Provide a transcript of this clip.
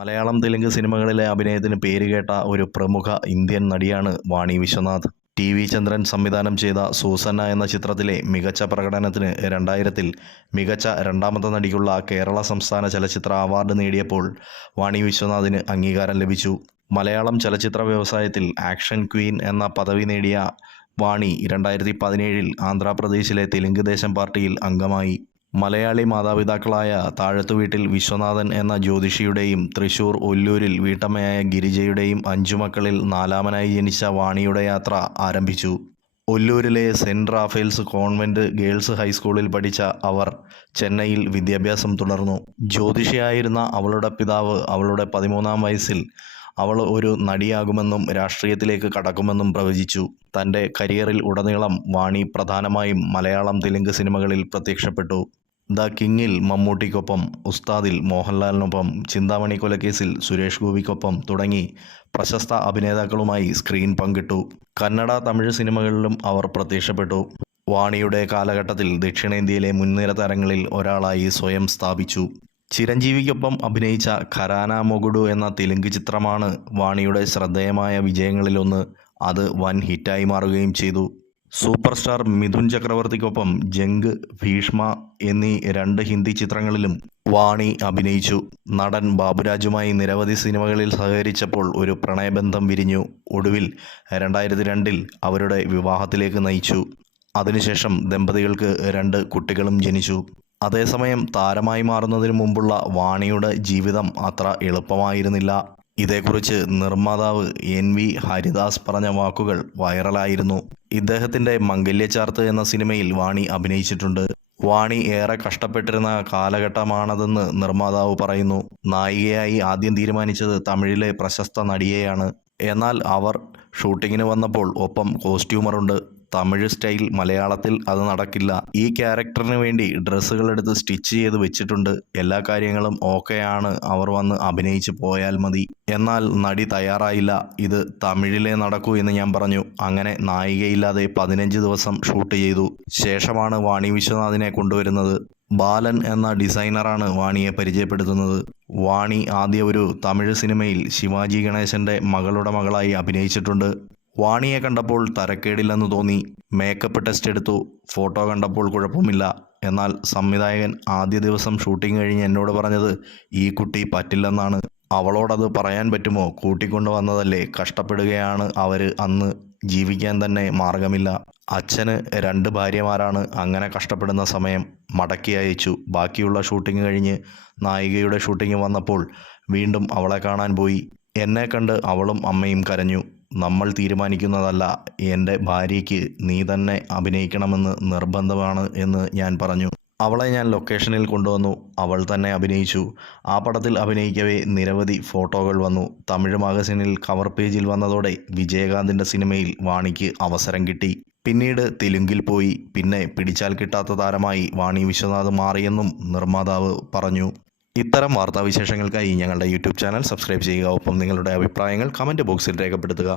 മലയാളം തെലുങ്ക് സിനിമകളിലെ അഭിനയത്തിന് പേരുകേട്ട ഒരു പ്രമുഖ ഇന്ത്യൻ നടിയാണ് വാണി വിശ്വനാഥ്. ടി വി ചന്ദ്രൻ സംവിധാനം ചെയ്ത സൂസന്ന എന്ന ചിത്രത്തിലെ മികച്ച പ്രകടനത്തിന് രണ്ടായിരത്തിൽ മികച്ച രണ്ടാമത്തെ നടിക്കുള്ള കേരള സംസ്ഥാന ചലച്ചിത്ര അവാർഡ് നേടിയപ്പോൾ വാണി വിശ്വനാഥിന് അംഗീകാരം ലഭിച്ചു. മലയാളം ചലച്ചിത്ര വ്യവസായത്തിൽ ആക്ഷൻ ക്വീൻ എന്ന പദവി നേടിയ വാണി രണ്ടായിരത്തി പതിനേഴിൽ ആന്ധ്രാപ്രദേശിലെ തെലുങ്ക് ദേശം പാർട്ടിയിൽ അംഗമായി. മലയാളി മാതാപിതാക്കളായ താഴത്തു വീട്ടിൽ വിശ്വനാഥൻ എന്ന ജ്യോതിഷിയുടെയും തൃശൂർ ഒല്ലൂരിൽ വീട്ടമ്മയായ ഗിരിജയുടെയും അഞ്ചു മക്കളിൽ നാലാമനായി ജനിച്ച വാണിയുടെ യാത്ര ആരംഭിച്ചു. ഒല്ലൂരിലെ സെന്റ് റാഫേൽസ് കോൺവെന്റ് ഗേൾസ് ഹൈസ്കൂളിൽ പഠിച്ച അവർ ചെന്നൈയിൽ വിദ്യാഭ്യാസം തുടർന്നു. ജ്യോതിഷിയായിരുന്ന അവളുടെ പിതാവ് അവളുടെ പതിമൂന്നാം വയസ്സിൽ അവൾ ഒരു നടിയാകുമെന്നും രാഷ്ട്രീയത്തിലേക്ക് കടക്കുമെന്നും പ്രവചിച്ചു. തന്റെ കരിയറിൽ ഉടനീളം വാണി പ്രധാനമായും മലയാളം തെലുങ്ക് സിനിമകളിൽ പ്രത്യക്ഷപ്പെട്ടു. ദ കിങ്ങിൽ മമ്മൂട്ടിക്കൊപ്പം ഉസ്താദിൽ മോഹൻലാലിനൊപ്പം ചിന്താമണി കൊലക്കേസിൽ സുരേഷ് ഗോപിക്കൊപ്പം തുടങ്ങി പ്രശസ്ത അഭിനേതാക്കളുമായി സ്ക്രീൻ പങ്കിട്ടു. കന്നഡ തമിഴ് സിനിമകളിലും അവർ പ്രത്യക്ഷപ്പെട്ടു. വാണിയുടെ കാലഘട്ടത്തിൽ ദക്ഷിണേന്ത്യയിലെ മുൻനിര താരങ്ങളിൽ ഒരാളായി സ്വയം സ്ഥാപിച്ചു. ചിരഞ്ജീവിക്കൊപ്പം അഭിനയിച്ച ഖരാന മൊഗുഡു എന്ന തെലുങ്ക് ചിത്രമാണ് വാണിയുടെ ശ്രദ്ധേയമായ വിജയങ്ങളിലൊന്ന്. അത് വൻ ഹിറ്റായി മാറുകയും ചെയ്തു. സൂപ്പർ സ്റ്റാർ മിഥുൻ ചക്രവർത്തിക്കൊപ്പം ജംഗ് ഭീഷ്മ എന്നീ രണ്ട് ഹിന്ദി ചിത്രങ്ങളിലും വാണി അഭിനയിച്ചു. നടൻ ബാബുരാജുമായി നിരവധി സിനിമകളിൽ സഹകരിച്ചപ്പോൾ ഒരു പ്രണയബന്ധം വിരിഞ്ഞു. ഒടുവിൽ രണ്ടായിരത്തി രണ്ടിൽ അവരുടെ വിവാഹത്തിലേക്ക് നയിച്ചു. അതിനുശേഷം ദമ്പതികൾക്ക് രണ്ട് കുട്ടികളും ജനിച്ചു. അതേസമയം താരമായി മാറുന്നതിന് മുമ്പുള്ള വാണിയുടെ ജീവിതം അത്ര എളുപ്പമായിരുന്നില്ല. ഇതേക്കുറിച്ച് നിർമ്മാതാവ് എൻ വി ഹരിദാസ് പറഞ്ഞ വാക്കുകൾ വൈറലായിരുന്നു. ഇദ്ദേഹത്തിന്റെ മംഗല്യചാർത്ത് എന്ന സിനിമയിൽ വാണി അഭിനയിച്ചിട്ടുണ്ട്. വാണി ഏറെ കഷ്ടപ്പെട്ടിരുന്ന കാലഘട്ടമാണതെന്ന് നിർമ്മാതാവ് പറയുന്നു. നായികയായി ആദ്യം തീരുമാനിച്ചത് തമിഴിലെ പ്രശസ്ത നടിയെയാണ്. എന്നാൽ അവർ ഷൂട്ടിങ്ങിന് വന്നപ്പോൾ ഒപ്പം കോസ്റ്റ്യൂമറുണ്ട്. തമിഴ് സ്റ്റൈൽ മലയാളത്തിൽ അത് നടക്കില്ല. ഈ ക്യാരക്ടറിന് വേണ്ടി ഡ്രസ്സുകൾ എടുത്ത് സ്റ്റിച്ച് ചെയ്ത് വെച്ചിട്ടുണ്ട്. എല്ലാ കാര്യങ്ങളും ഓക്കെയാണ്. അവർ വന്ന് അഭിനയിച്ച് പോയാൽ മതി. എന്നാൽ നടി തയ്യാറായില്ല. ഇത് തമിഴിലേ നടക്കൂ എന്ന് ഞാൻ പറഞ്ഞു. അങ്ങനെ നായികയില്ലാതെ പതിനഞ്ച് ദിവസം ഷൂട്ട് ചെയ്തു. ശേഷമാണ് വാണി വിശ്വനാഥിനെ കൊണ്ടുവരുന്നത്. ബാലൻ എന്ന ഡിസൈനറാണ് വാണിയെ പരിചയപ്പെടുത്തുന്നത്. വാണി ആദ്യ ഒരു തമിഴ് സിനിമയിൽ ശിവാജി ഗണേശന്റെ മകളുടെ മകളായി അഭിനയിച്ചിട്ടുണ്ട്. വാണിയെ കണ്ടപ്പോൾ തരക്കേടില്ലെന്ന് തോന്നി. മേക്കപ്പ് ടെസ്റ്റ് എടുത്തു. ഫോട്ടോ കണ്ടപ്പോൾ കുഴപ്പമില്ല. എന്നാൽ സംവിധായകൻ ആദ്യ ദിവസം ഷൂട്ടിംഗ് കഴിഞ്ഞ് എന്നോട് പറഞ്ഞത് ഈ കുട്ടി പറ്റില്ലെന്നാണ്. അവളോടത് പറയാൻ പറ്റുമോ? കൂട്ടിക്കൊണ്ടു വന്നതല്ലേ. കഷ്ടപ്പെടുകയാണ് അവർ അന്ന് ജീവിക്കാൻ തന്നെ മാർഗമില്ല. അച്ഛന് രണ്ട് ഭാര്യമാരാണ്. അങ്ങനെ കഷ്ടപ്പെടുന്ന സമയം മടക്കി അയച്ചു. ബാക്കിയുള്ള ഷൂട്ടിംഗ് കഴിഞ്ഞ് നായികയുടെ ഷൂട്ടിംഗ് വന്നപ്പോൾ വീണ്ടും അവളെ കാണാൻ പോയി. എന്നെ കണ്ട് അവളും അമ്മയും കരഞ്ഞു. നമ്മൾ തീരുമാനിക്കുന്നതല്ല എന്റെ ഭാര്യയ്ക്ക് നീ തന്നെ അഭിനയിക്കണമെന്ന് നിർബന്ധമാണ് എന്ന് ഞാൻ പറഞ്ഞു. അവളെ ഞാൻ ലൊക്കേഷനിൽ കൊണ്ടുവന്നു. അവൾ തന്നെ അഭിനയിച്ചു. ആ പടത്തിൽ അഭിനയിക്കവേ നിരവധി ഫോട്ടോകൾ വന്നു. തമിഴ് മാഗസിനിൽ കവർ പേജിൽ വന്നതോടെ വിജയകാന്തിന്റെ സിനിമയിൽ വാണിക്ക് അവസരം കിട്ടി. പിന്നീട് തെലുങ്കിൽ പോയി. പിന്നെ പിടിച്ചാൽ കിട്ടാത്ത താരമായി വാണി വിശ്വനാഥ് മാറിയെന്നും നിർമ്മാതാവ് പറഞ്ഞു. ഇത്തരം വാർത്താവിശേഷങ്ങൾക്കായി ഞങ്ങളുടെ യൂട്യൂബ് ചാനൽ സബ്സ്ക്രൈബ് ചെയ്യുക. ഒപ്പം നിങ്ങളുടെ അഭിപ്രായങ്ങൾ കമന്റ് ബോക്സിൽ രേഖപ്പെടുത്തുക.